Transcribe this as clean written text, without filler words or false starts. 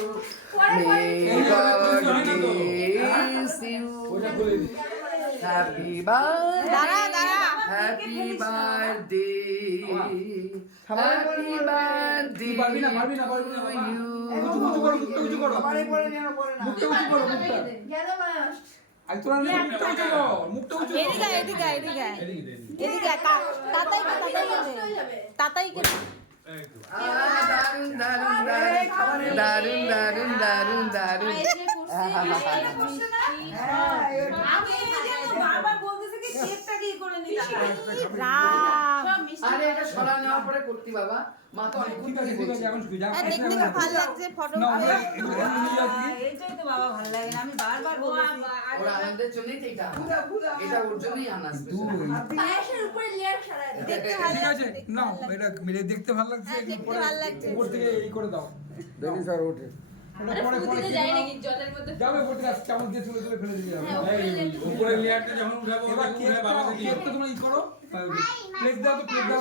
May God bless you. Happy birthday. Happy birthday. Happy birthday to you. তাতাইকে দারুন দারুন দারুন দারুন দারুন দারুন আরে এটা সরা নেওয়ার পরে করতি বাবা মা তো অনেক কিছু বলছে দেখতে খুব ভালো লাগছে ফটো এইটাই তো বাবা ভালো লাগে না আমি বারবার বলছি ওর আনন্দের জন্যই তো এটা এটা ওর জন্যই আনা পায়েসের উপরে লেয়ার সরায় দাও। দেখতে ভালো ঠিক আছে লাগছে নাও এটা মিলে দেখতে ভালো লাগছে দেখতে একটু পরে ভালো লাগছে উপর থেকে এই করে দাও দেখি স্যার ওঠে ওটা পরে পরে যায় নাকি জলের মধ্যে যাবে উপর থেকে চামচ দিয়ে তুলে তুলে ফেলে দিয়ে যাবে উপরের লেয়ারটা যখন উঠাবো এবার উঠে বাবাকে দিয়ে কেকটা তোমরা ই করো প্লেট দাও তো প্লেট দাও